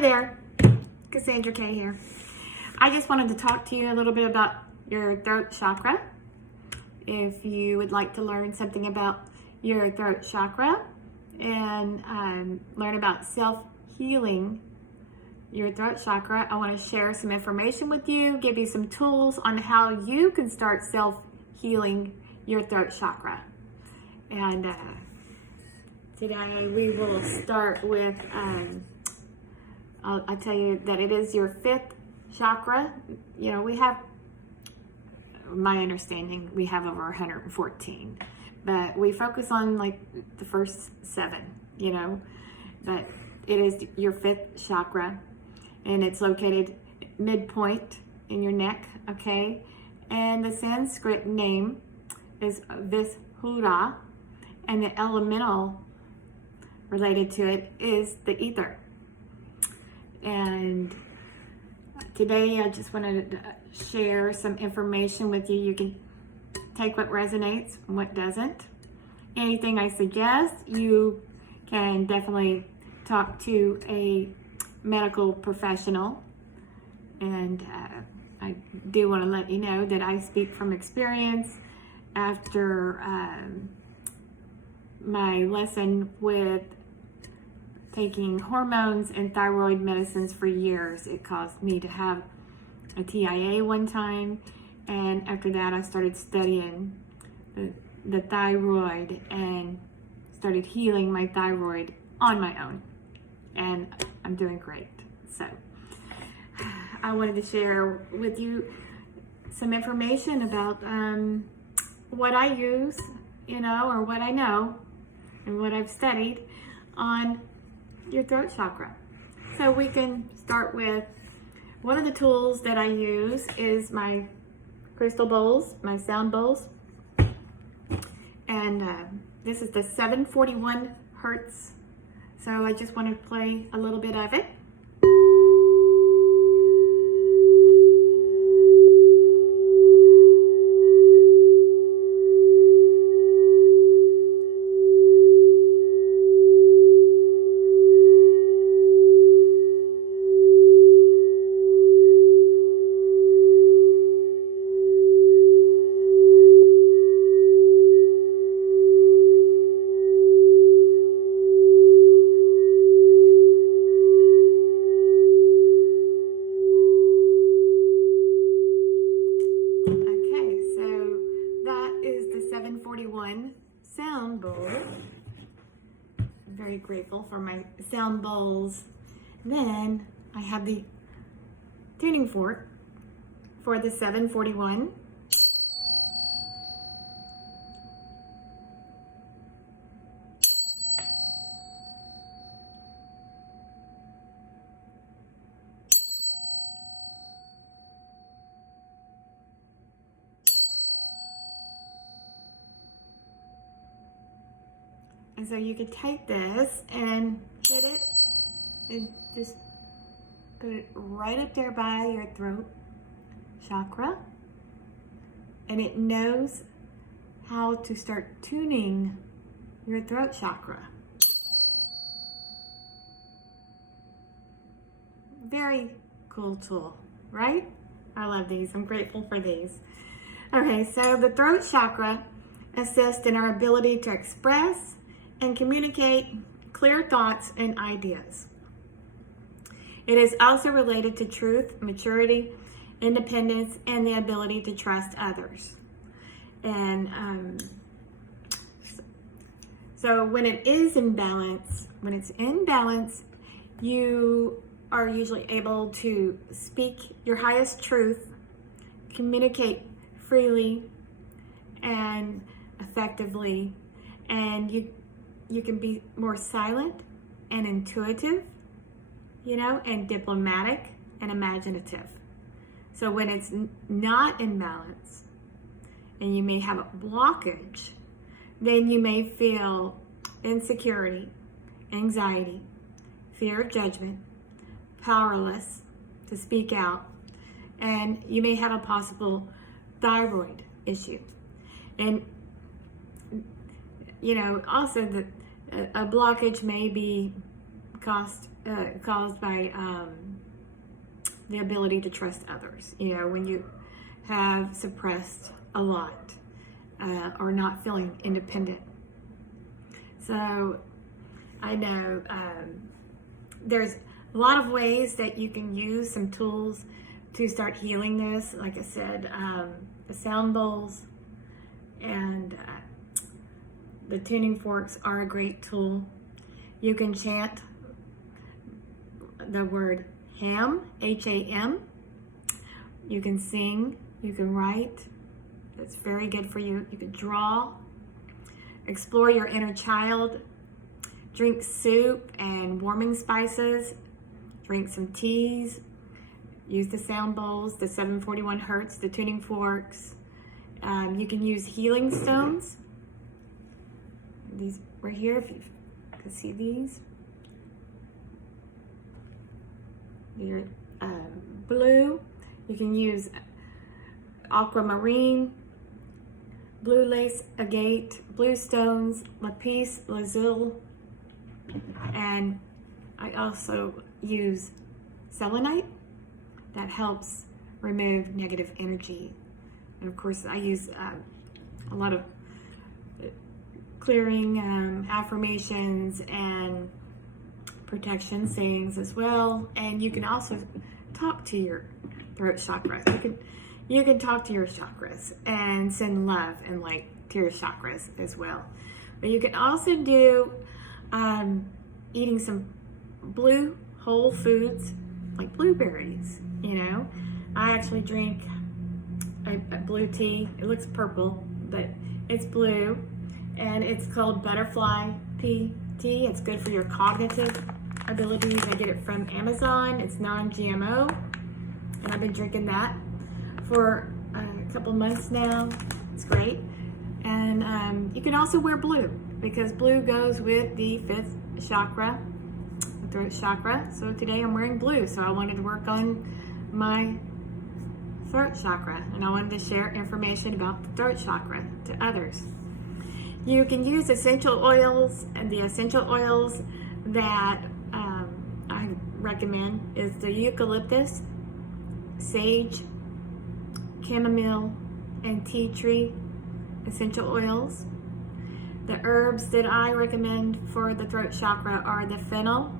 Hi there, Cassandra K here. I just wanted to talk to you a little bit about your throat chakra. If you would like to learn something about your throat chakra and learn about self-healing your throat chakra, I want to share some information with you, give you some tools on how you can start self-healing your throat chakra. And today we will start with, I'll tell you that it is your fifth chakra. You know, we have, my understanding, we have over 114, but we focus on like the first 7, you know, but it is your fifth chakra and it's located midpoint in your neck, okay? And the Sanskrit name is Vishudha, and the elemental related to it is the ether. And today I just wanted to share some information with you. You can take what resonates and what doesn't. Anything I suggest, you can definitely talk to a medical professional. And I do want to let you know that I speak from experience. After my lesson with taking hormones and thyroid medicines for years, it caused me to have a TIA one time, and after that I started studying the thyroid and started healing my thyroid on my own, and I'm doing great. So I wanted to share with you some information about what I use, you know, or what I know and what I've studied on your throat chakra. So we can start with, one of the tools that I use is my crystal bowls, my sound bowls. And this is the 741 hertz. So I just want to play a little bit of it. Sound bowl. I'm very grateful for my sound bowls. Then I have the tuning fork for the 741. And so you could take this and hit it and just put it right up there by your throat chakra. And it knows how to start tuning your throat chakra. Very cool tool, right? I love these. I'm grateful for these. Okay, so the throat chakra assists in our ability to express and communicate clear thoughts and ideas. It is also related to truth, maturity, independence, and the ability to trust others. And so when it is in balance, you are usually able to speak your highest truth, communicate freely and effectively, and you can be more silent and intuitive, you know, and diplomatic and imaginative. So when it's not in balance and you may have a blockage, then you may feel insecurity, anxiety, fear of judgment, powerless to speak out, and you may have a possible thyroid issue. And you know, also a blockage may be caused by the ability to trust others. You know, when you have suppressed a lot or not feeling independent. So I know there's a lot of ways that you can use some tools to start healing this. Like I said, the sound bowls and the tuning forks are a great tool. You can chant the word HAM, H-A-M. You can sing, you can write. That's very good for you. You can draw, explore your inner child, drink soup and warming spices, drink some teas, use the sound bowls, the 741 hertz, the tuning forks. You can use healing stones. These right here, if you can see these. They're blue. You can use aquamarine, blue lace agate, blue stones, lapis lazuli, and I also use selenite that helps remove negative energy. And of course, I use a lot of clearing affirmations and protection sayings as well. And you can also talk to your throat chakra. You can talk to your chakras and send love and light to your chakras as well. But you can also do eating some blue whole foods like blueberries. You know, I actually drink a blue tea. It looks purple, but it's blue, and it's called butterfly pea tea. It's good for your cognitive abilities. I get it from Amazon. It's non-GMO, and I've been drinking that for a couple months now. It's great. And you can also wear blue because blue goes with the 5th chakra, the throat chakra. So today I'm wearing blue. So I wanted to work on my throat chakra, and I wanted to share information about the throat chakra to others. You can use essential oils, and the essential oils that I recommend is the eucalyptus, sage, chamomile, and tea tree essential oils. The herbs that I recommend for the throat chakra are the fennel,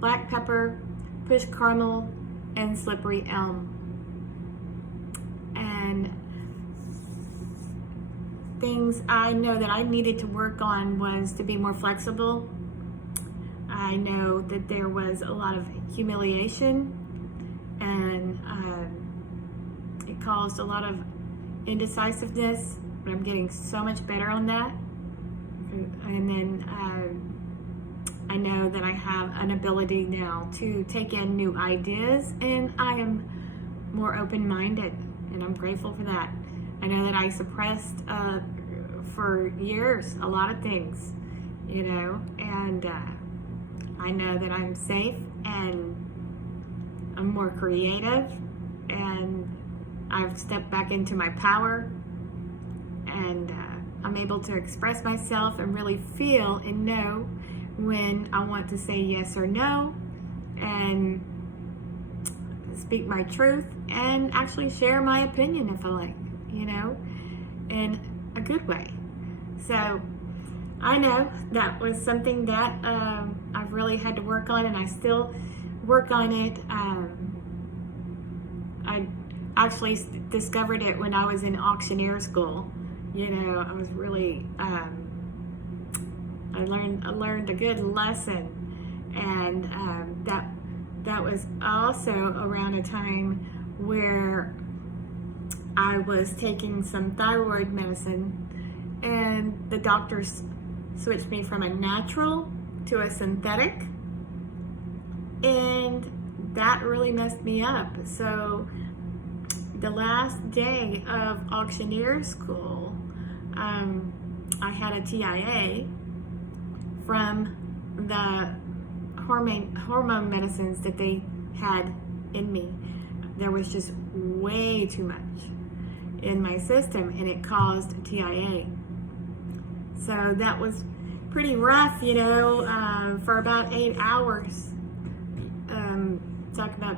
black pepper, push caramel, and slippery elm. And things I know that I needed to work on was to be more flexible. I know that there was a lot of humiliation, and it caused a lot of indecisiveness, but I'm getting so much better on that. And then I know that I have an ability now to take in new ideas, and I am more open-minded, and I'm grateful for that. I know that I suppressed for years a lot of things, you know, and I know that I'm safe, and I'm more creative, and I've stepped back into my power, and I'm able to express myself and really feel and know when I want to say yes or no, and speak my truth, and actually share my opinion if I like, you know, in a good way. So I know that was something that I've really had to work on, and I still work on it. I actually discovered it when I was in auctioneer school. You know, I was really, I learned a good lesson, and that was also around a time where I was taking some thyroid medicine, and the doctors switched me from a natural to a synthetic, and that really messed me up. So the last day of auctioneer school, I had a TIA from the hormone medicines that they had in me. There was just way too much in my system, and it caused TIA. So that was pretty rough, you know, for about 8 hours. Talk about,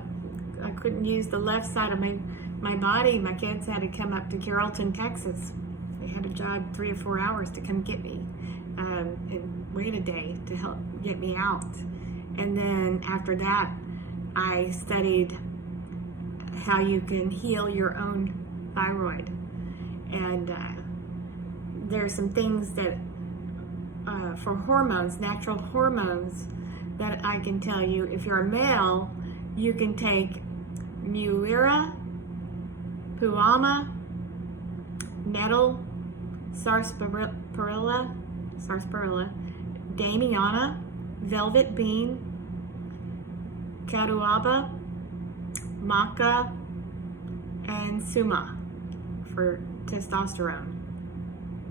I couldn't use the left side of my body. My kids had to come up to Carrollton, Texas. They had to drive 3 or 4 hours to come get me, and wait a day to help get me out. And then after that, I studied how you can heal your own thyroid. And there's some things that, for hormones, natural hormones, that I can tell you. If you're a male, you can take Muira, Puama, Nettle, Sarsaparilla, Damiana, Velvet Bean, Caruaba, Maca, and Suma for testosterone.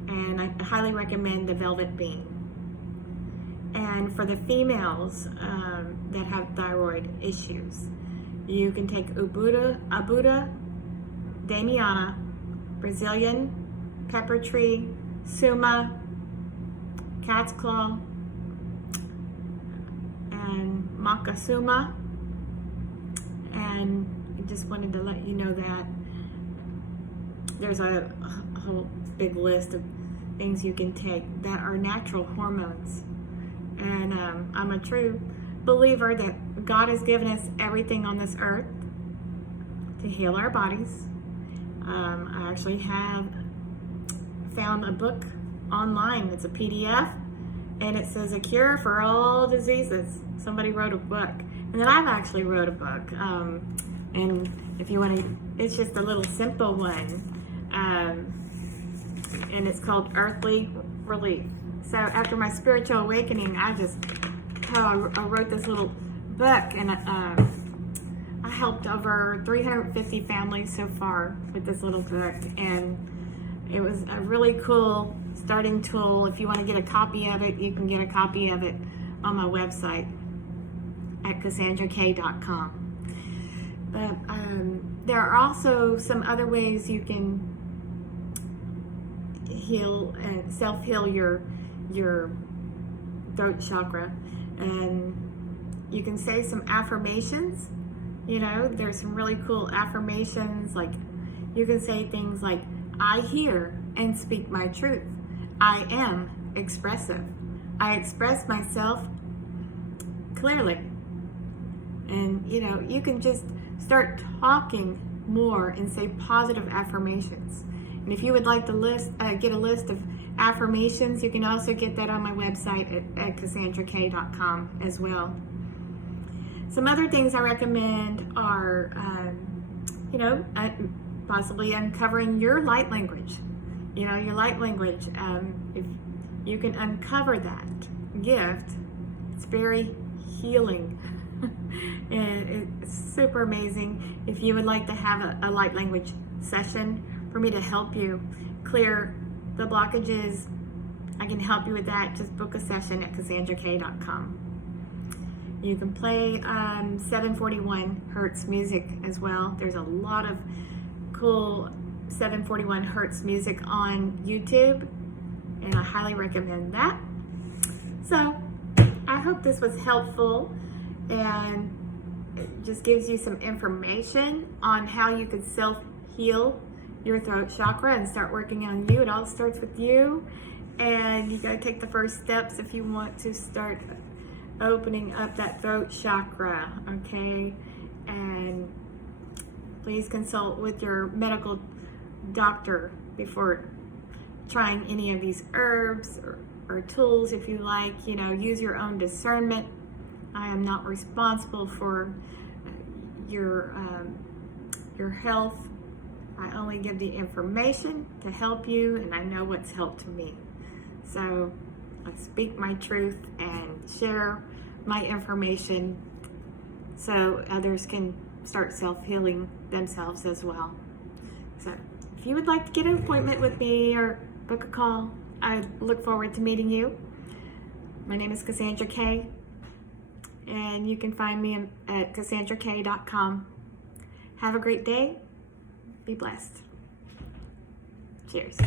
And I highly recommend the Velvet Bean. And for the females that have thyroid issues, you can take Abuda, Damiana, Brazilian, Pepper Tree, Suma, Cat's Claw, and Maca Suma. And I just wanted to let you know that there's a whole big list of things you can take that are natural hormones. And I'm a true believer that God has given us everything on this earth to heal our bodies. I actually have found a book online. It's a PDF, and it says A Cure for All Diseases. Somebody wrote a book, and then I've actually wrote a book. And if you want to, it's just a little simple one, and it's called Earthly Relief. So after my spiritual awakening, I wrote this little book, and I helped over 350 families so far with this little book, and it was a really cool starting tool. If you want to get a copy of it, you can get a copy of it on my website at CassandraK.com. But there are also some other ways you can heal and self-heal your throat chakra. And you can say some affirmations. You know, there's some really cool affirmations. Like, you can say things like, I hear and speak my truth. I am expressive. I express myself clearly. And, you know, you can just start talking more and say positive affirmations. And if you would like to get a list of affirmations, you can also get that on my website at CassandraK.com as well. Some other things I recommend are, possibly uncovering your light language. You know, your light language. If you can uncover that gift, it's very healing. And it's super amazing. If you would like to have a light language session for me to help you clear the blockages, I can help you with that. Just book a session at CassandraK.com. You can play 741 hertz music as well. There's a lot of cool 741 hertz music on YouTube, and I highly recommend that. So I hope this was helpful, and it just gives you some information on how you could self-heal your throat chakra and start working on you. It all starts with you, and you got to take the first steps if you want to start opening up that throat chakra, okay? And please consult with your medical doctor before trying any of these herbs or tools. If you like, you know, use your own discernment. I am not responsible for your health. I only give the information to help you, and I know what's helped me. So I speak my truth and share my information so others can start self-healing themselves as well. So if you would like to get an appointment with me or book a call, I look forward to meeting you. My name is Cassandra K, and you can find me at CassandraK.com. Have a great day. Be blessed. Cheers.